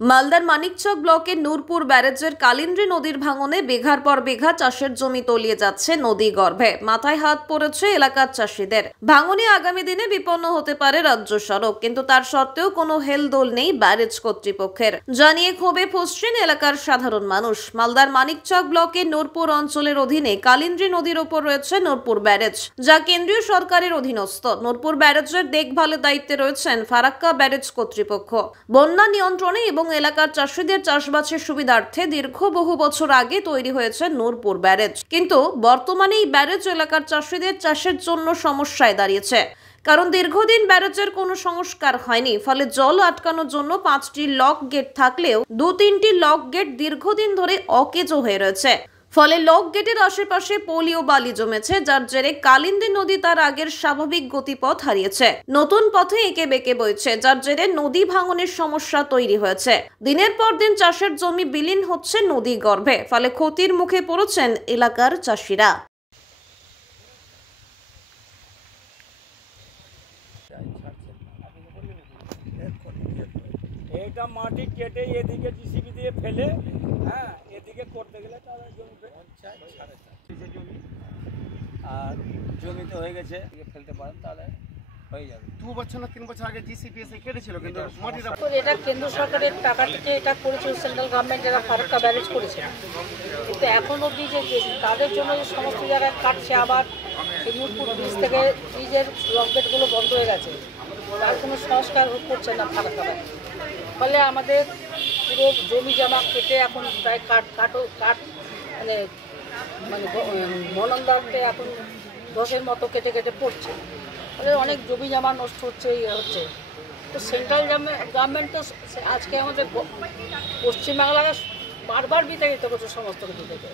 মালদার মানিকচক ব্লকের নূরপুর ব্যারেজের কালিন্দ্রী নদীর ভাঙনে বিঘার পর বিঘা চাষের জমি তলিয়ে যাচ্ছে নদী গর্ভে। মাথায় হাত পড়েছে এলাকার চাষিদের। ভাঙনে আগামী দিনে বিপন্ন হতে পারে রাজ্য সড়ক, কিন্তু তার সত্ত্বেও কোনো হেলদোল নেই ব্যারেজ কর্তৃপক্ষের। জানিয়ে ক্ষোভে ফুঁসছেন এলাকার সাধারণ মানুষ। মালদার মানিকচক ব্লকের নূরপুর অঞ্চলের অধীনে কালিন্দ্রী নদীর ওপর রয়েছে নূরপুর ব্যারেজ, যা কেন্দ্রীয় সরকারের অধীনস্থ। নূরপুর ব্যারেজের দেখভালের দায়িত্বে রয়েছেন ফারাক্কা ব্যারেজ কর্তৃপক্ষ। বন্যা নিয়ন্ত্রণে এবং এলাকার চাষিদের চাষবাসের সুবিধার্থে দীর্ঘ বহু বছর আগে তৈরি হয়েছে নূরপুর ব্যারেজ, কিন্তু বর্তমানে এই ব্যারেজ এলাকার চাষিদের চাষের জন্য সমস্যায় দাঁড়িয়েছে। কারণ দীর্ঘদিন ব্যারেজের কোনো সংস্কার হয়নি, ফলে জল আটকানোর জন্য 5টি লক গেট থাকলেও 2-3টি লক গেট দীর্ঘদিন ধরে অকেজো হয়ে রয়েছে। ফলে লক গেটের আশেপাশে পলি ও বালি জমেছে, যার জেরে কালিন্দি নদী তার আগের স্বাভাবিক গতিপথ হারিয়েছে। নতুন পথে এঁকে বেঁকে বইছে, যার জেরে নদী ভাঙনের সমস্যা তৈরি হয়েছে। দিনের পর দিন চাষের জমি বিলীন হচ্ছে নদী গর্ভে, ফলে ক্ষতির মুখে পড়েছেন এলাকার চাষিরা। এটা মাটি কেটে এদিকে জিসিবি দিয়ে ফেলে, হ্যাঁ, এদিকে করতে গেলে তারা জমি জমি আর জমিতে হয়ে গেছে, ফেলতে পারেন তাহলে হয়ে যাবে। 2 বছর না 3 বছর আগে জিসিপি এসে কেটেছিল, কিন্তু মাটিটা এটা কেন্দ্র সরকারের টাকা থেকে এটা করেছিল, সেন্ট্রাল গভর্নমেন্ট যারা ফারাক্কা ব্যারেজ করেছে, কিন্তু এখন অবধি যে তাদের জন্য যে সমস্ত জায়গায় কাটছে, আবার নূরপুর ব্রিজ থেকে ব্রিজের লকগেটগুলো বন্ধ হয়ে গেছে, তার কোনো সংস্কার করছে না ফারাক্কা ব্যারেজ। ফলে আমাদের পুরো জমি জমা কেটে এখন প্রায় কাঠ মানে মনন্দারকে এখন দশের মতো কেটে কেটে পড়ছে। ফলে অনেক জমি জমা নষ্ট হচ্ছে, হচ্ছে। তো সেন্ট্রাল গভর্নমেন্ট তো আজকে আমাদের পশ্চিমবাংলাকে বারবার বিতাড়িত করছে সমস্ত কিছু থেকে।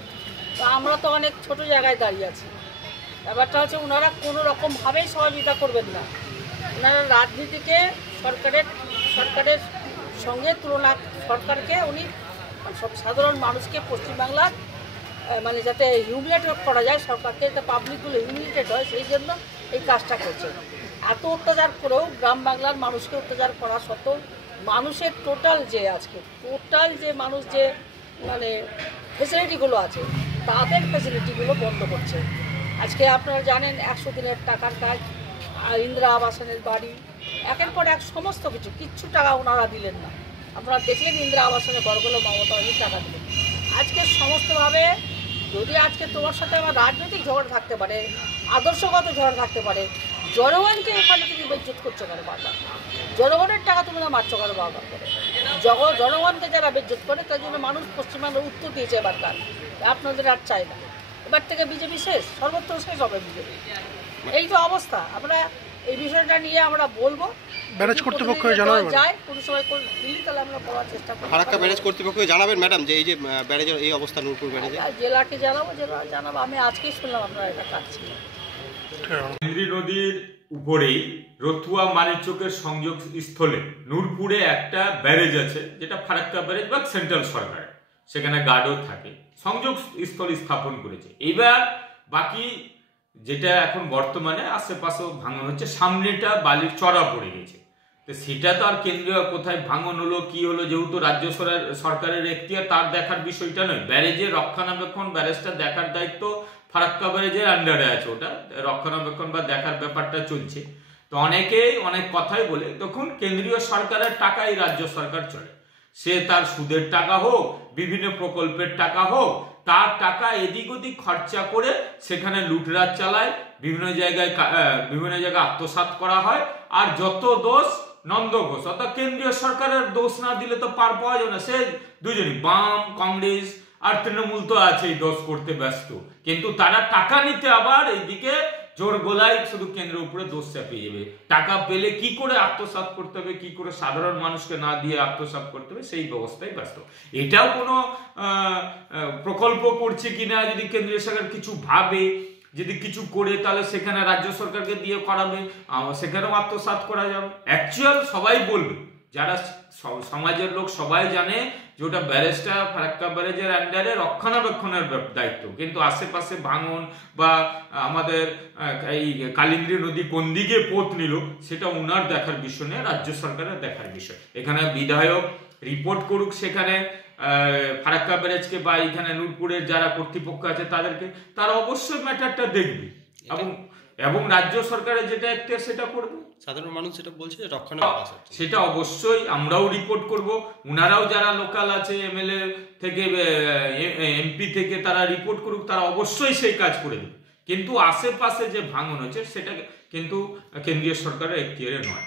তো আমরা তো অনেক ছোট জায়গায় দাঁড়িয়ে আছি। ব্যাপারটা হচ্ছে ওনারা কোনো রকমভাবেই সহযোগিতা করবেন না। ওনারা রাজনীতিকে সরকারের সঙ্গে তুলনা, সরকারকে উনি সব সাধারণ মানুষকে পশ্চিমবাংলার মানে যাতে হিউমিলেট করা যায়, সরকারকে যাতে পাবলিকগুলো হিউমিলেটেড হয়, সেই জন্য এই কাজটা করছে। এত অত্যাচার করেও গ্রাম বাংলার মানুষকে অত্যাচার করা সত্ত্বেও মানুষের টোটাল যে মানুষ যে মানে ফেসিলিটিগুলো আছে, তাদের ফেসিলিটিগুলো বন্ধ করছে। আজকে আপনারা জানেন 100 দিনের টাকার কাজ, ইন্দিরা আবাসনের বাড়ি, একের পর এক সমস্ত কিচ্ছু টাকা ওনারা দিলেন না। আপনারা দেখলেন ইন্দিরা আবাসনের বড়গুলো মমতা ব্যানার্জি টাকা দিলেন। আজকে সমস্তভাবে যদি আজকে তোমার সাথে আমার রাজনৈতিক ঝগড়া থাকতে পারে, আদর্শগত ঝগড়া থাকতে পারে, জনগণকে এখানে তুমি বেজ্জত করছো কেন বারবার? জনগণের টাকা তুমি না মারছো কেন বারবার করে? জনগণকে যারা বেজ্জত করে তার জন্য মানুষ পশ্চিমবঙ্গের উত্তর দিয়েছে এবারকার, আপনাদের আর চাই না। এবার থেকে বিজেপি শেষ, সর্বত্র শেষ হবে বিজেপি। এই তো অবস্থা। আমরা এই বিষয়টা নিয়ে আমরা বলবো, ব্যারেজ কর্তৃপক্ষকে জানাবেন। যায় কোনো সময় দিল্লি, তাহলে আমরা বলার চেষ্টা করব। ফারাক্কা ব্যারেজ কর্তৃপক্ষকে জানাবেন ম্যাডাম যে এই যে ব্যারেজের এই অবস্থা নূরপুর ব্যারেজে। জেলাকে জানাবো। আমি আজকেই শুনলাম আপনারা এটা কাটছি। কালিন্দ্রী নদীর উপরেই রতুয়া মানিকচকের সংযোগ স্থলে নূরপুরে একটা ব্যারেজ আছে, যেটা ফারাক্কা ব্যারেজ বা সেন্ট্রাল সরকার, সেখানে গার্ডও থাকে, সংযোগ স্থল স্থাপন করেছে। এবার বাকি যেটা এখন বর্তমানে আশেপাশেও ভাঙন হচ্ছে, সামনেটা বালির চড়া পড়ে গেছে। তো সেটা তো আর কেন্দ্রীয় কোথায় ভাঙন হলো কি হলো, যেহেতু রাজ্য সরকারের এখতিয়ার, তার দেখার বিষয়টা নয়। ব্যারেজের রক্ষণাবেক্ষণ, ব্যারেজটা দেখার দায়িত্ব ফারাক্কা ব্যারেজের আন্ডারে আছে, ওটা রক্ষণাবেক্ষণ বা দেখার ব্যাপারটা চলছে। তো অনেকেই অনেক কথাই বলে, তখন কেন্দ্রীয় সরকারের টাকাই রাজ্য সরকার চলে, সে তার সুদের টাকা হোক, বিভিন্ন প্রকল্পের টাকা হোক, তার টাকা এদিক ওদিক খরচা করে সেখানে লুটরাজ চালায়, বিভিন্ন জায়গায় আত্মসাৎ করা হয়। আর যত দোষ নন্দ ঘোষ, অর্থাৎ কেন্দ্রীয় সরকারের দোষ না দিলে তো পার পাওয়া যাবে না। সে দুজনই, বাম, কংগ্রেস আর তৃণমূল তো আছেই দোষ করতে ব্যস্ত, কিন্তু তারা টাকা নিতে আবার এইদিকে জোর গোলায় শুধু কেন্দ্রের উপরে দোষ চাপিয়ে যাবে। টাকা পেলে কি করে আত্মসাৎ করতে হবে, কি করে সাধারণ মানুষকে না দিয়ে আত্মসাৎ করতে হবে, সেই ব্যবস্থায় ব্যস্ত। এটাও কোনো প্রকল্প করছে কিনা, যদি কেন্দ্রীয় সরকার কিছু ভাবে, যদি কিছু করে, তাহলে সেখানে রাজ্য সরকারকে দিয়ে করাবে, সেখানেও আত্মসাৎ করা যাবে। অ্যাকচুয়াল সবাই বলবে, যারা সমাজের লোক সবাই জানে যে ওটা ব্যারেজটা ফারাক্কা ব্যারেজের আন্ডারে রক্ষণাবেক্ষণের দায়িত্ব, কিন্তু আশেপাশে ভাঙন বা আমাদের এই কালিন্দ্রী নদী কোন দিকে পথ নিল, সেটা ওনার দেখার বিষয় নয়, রাজ্য সরকারের দেখার বিষয়। এখানে বিধায়ক রিপোর্ট করুক সেখানে ফারাক্কা ব্যারেজকে বা এখানে নূরপুরের যারা কর্তৃপক্ষ আছে তাদেরকে, তারা অবশ্যই ম্যাটারটা দেখবে এবং রাজ্য সরকারের যেটা এখতিয়ার সেটা করবে। সাধারণ মানুষ যেটা বলছে যে রক্ষণাবেক্ষণ সেটা অবশ্যই আমরাও রিপোর্ট করব, উনারাও যারা লোকাল আছে এমএলএ থেকে এমপি থেকে তারা রিপোর্ট করুক, তারা অবশ্যই সেই কাজ করে দেবে। কিন্তু আশেপাশে যে ভাঙন হচ্ছে সেটা কিন্তু কেন্দ্রীয় সরকারের এখতিয়ারে নয়।